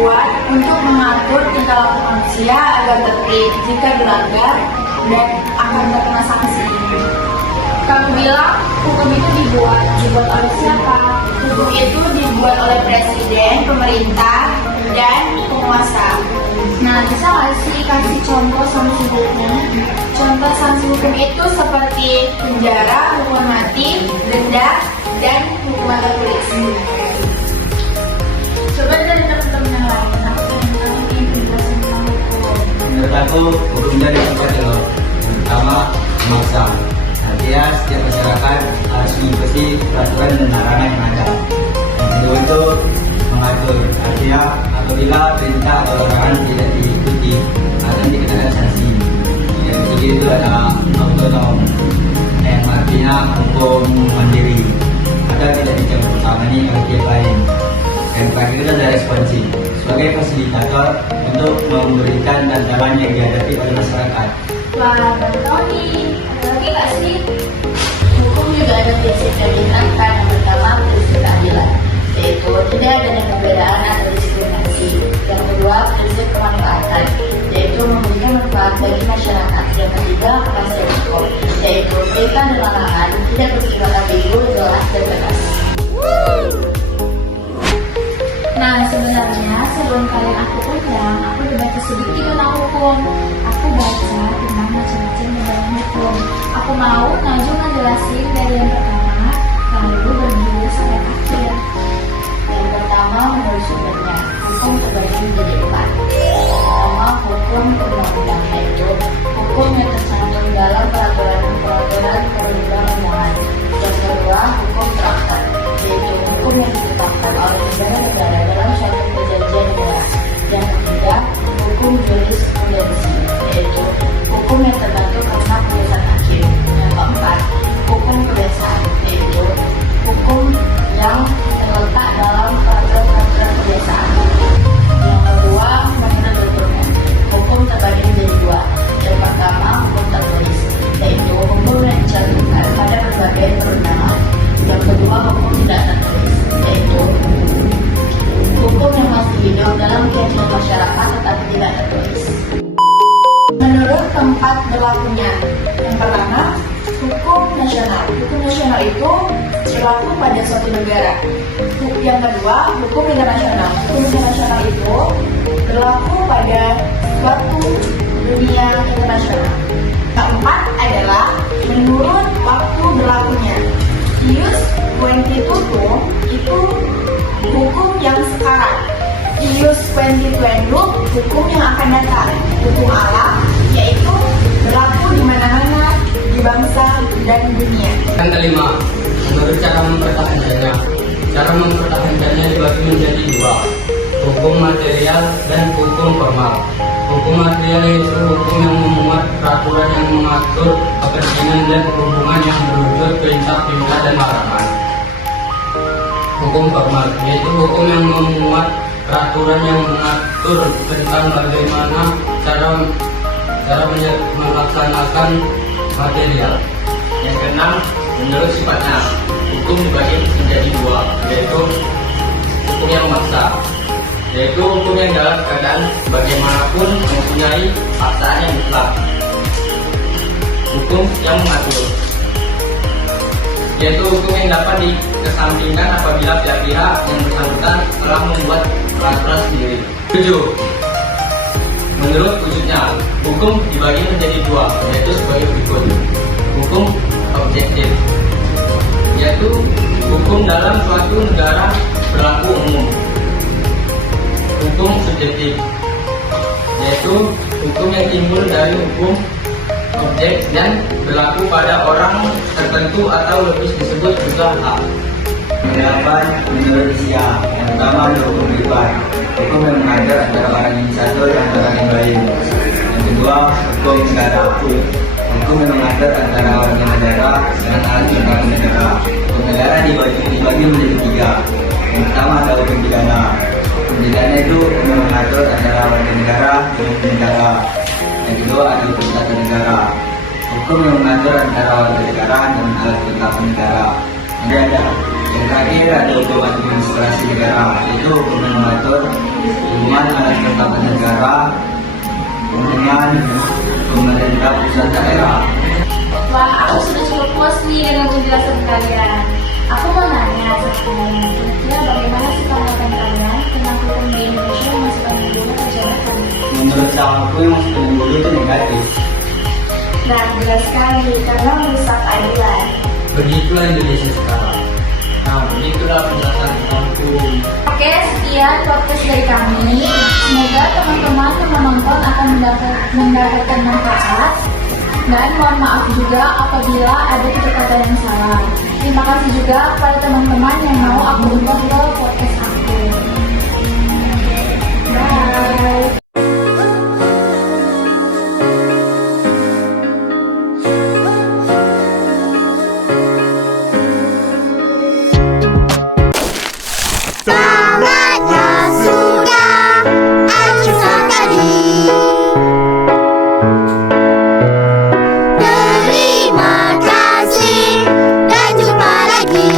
dibuat untuk mengatur tingkah laku manusia agar tertib jika dilanggar dan akan terkena sanksi. Kamu bilang hukum itu dibuat oleh siapa? Hukum itu dibuat oleh presiden, pemerintah, dan penguasa. Nah, bisa nggak sih kasih contoh sanksi hukum? Contoh sanksi hukum itu seperti penjara, hukuman mati, denda, dan hukuman tertulis. Coba dari teman-teman yang lain, aku pengen tahu nih penjelasan tentang hukum. Menurut aku, hukumnya dibuat loh. Yang pertama, memaksa. Artinya setiap masyarakat harus mengikuti peraturan dan larangan yang ada. Yang kedua itu mengatur. Artinya apabila perintah atau larangan tidak diikuti akan dikenakan sanksi. Yang ketiga itu adalah otonom, yang artinya hukum mandiri agar tidak dicampur tangani oleh pihak lain. Yang terakhir itu adalah responsif sebagai fasilitator untuk memberikan tantangan yang dihadapi oleh masyarakat. Wah, baru tahu nih. Ada lagi nggak sih? Hukum juga ada prinsip yang diterapkan. Yang pertama, prinsip keadilan, yaitu tidak adanya perbedaan atau diskriminasi. Yang kedua, prinsip kemanfaatan, yaitu memberikan manfaat bagi masyarakat. Yang ketiga, kepastian hukum, yaitu perintah dan larangan tidak bersifat ambigu, jelas dan tegas. Nah, sebenarnya sebelum kalian aku undang, aku udah baca sedikit tentang hukum. Aku baca tentang macam-macam dalam hukum. Aku mau Najwa ngejelasin dari yang pertama, lalu bergilir sampai akhir. Yang pertama, menurut sumbernya, hukum terbagi menjadi 4. Pertama, hukum undang-undang, yaitu hukum yang tercantum dalam peraturan perundang-undangan. Yang kedua, hukum traktat, yaitu hukum yang ditetapkan oleh negara-negara dalam suatu perjanjian negara. Yang ketiga, hukum jurisprudensi, yaitu hukum yang terbentuk karena putusan hakim. Yang keempat, hukum kebiasaan, yaitu hukum yang terletak dalam peraturan kebiasaan. Yang kedua, menurut dokumen, hukum terbagi menjadi 2. Yang pertama, hukum tertulis, yaitu hukum yang dicantumkan pada berbagai perundangan. Yang kedua, hukum tidak tertulis, yaitu hukum yang masih hidup dalam kehidupan masyarakat tetapi tidak tertulis. Menurut tempat berlakunya, yang pertama, hukum nasional. Hukum nasional itu berlaku pada suatu negara. Yang kedua, hukum internasional. Hukum internasional itu berlaku pada suatu dunia internasional. Keempat adalah menurut waktu berlakunya. Ius quantitatum itu hukum yang sekarang. Ius quantitatum hukum yang akan datang. Hukum alam, yaitu berlaku di mana-mana di bangsa dan dunia. Yang kelima, menurut cara mempertahankannya. Cara mempertahankannya dibagi menjadi 2, hukum material dan hukum formal. Hukum material yaitu hukum yang memuat peraturan yang mengatur kepentingan dan hubungan yang berunsur perintah dan larangan. Hukum formal yaitu hukum yang memuat peraturan yang mengatur tentang bagaimana cara melaksanakan material. Yang keenam, menurut sifatnya, hukum dibagi menjadi 2, yaitu hukum yang memaksa, yaitu hukum yang dalam keadaan bagaimanapun mempunyai paksaan yang mutlak. Hukum yang mengatur, yaitu hukum yang dapat dikesampingkan apabila pihak-pihak yang bersangkutan telah membuat peraturan sendiri. 7. Menurut wujudnya, hukum dibagi menjadi 2, yaitu sebagai berikut. Hukum objektif, yaitu hukum dalam suatu negara berlaku umum. Hukum subjektif, yaitu hukum yang timbul dari hukum objek dan berlaku pada orang tertentu atau lebih disebut juga hak. 8. Menurut Islam, yang pertama adalah hukum bebas, hukum yang mengatur antara orang yang satu dan orang yang lain. Yang kedua, hukum negara, hukum yang mengatur antara warga negara dengan alat undang negara. Hukum negara dibagi menjadi 3. Yang pertama adalah hukum pidana. Hukum pidana itu hukum yang mengatur antara warga negara dengan negara. Yang kedua adalah hukum tata negara, hukum yang mengatur antara warga negara dengan alat tata negara. Ini ada Yang terakhir ada hukum administrasi negara, yaitu hukum yang mengatur hubungan atas ketatapan negara dengan pemerintah pusat daerah. Wah, aku sudah cukup puas nih dengan penjelasan kalian. Aku mau nanya sama kalian, kira-kira bagaimana sih tanggapan kalian tentang hukum di Indonesia yang masih paling dulu terjadi? Menurut aku yang masih paling dulu itu negatif. Nah, jelas sekali karena merusak keadilan. Begitulah Indonesia sekarang. Nah, begitulah penjelasan tentang hukum. Oke, sekian podcast dari kami. Semoga teman-teman yang menonton akan mendapatkan manfaat. Dan mohon maaf juga apabila ada kata-kata yang salah. Terima kasih juga kepada teman-teman yang mau aku undang ke podcast aku. Bye. Saatnya sudah akhir sekali. Terima kasih dan jumpa lagi.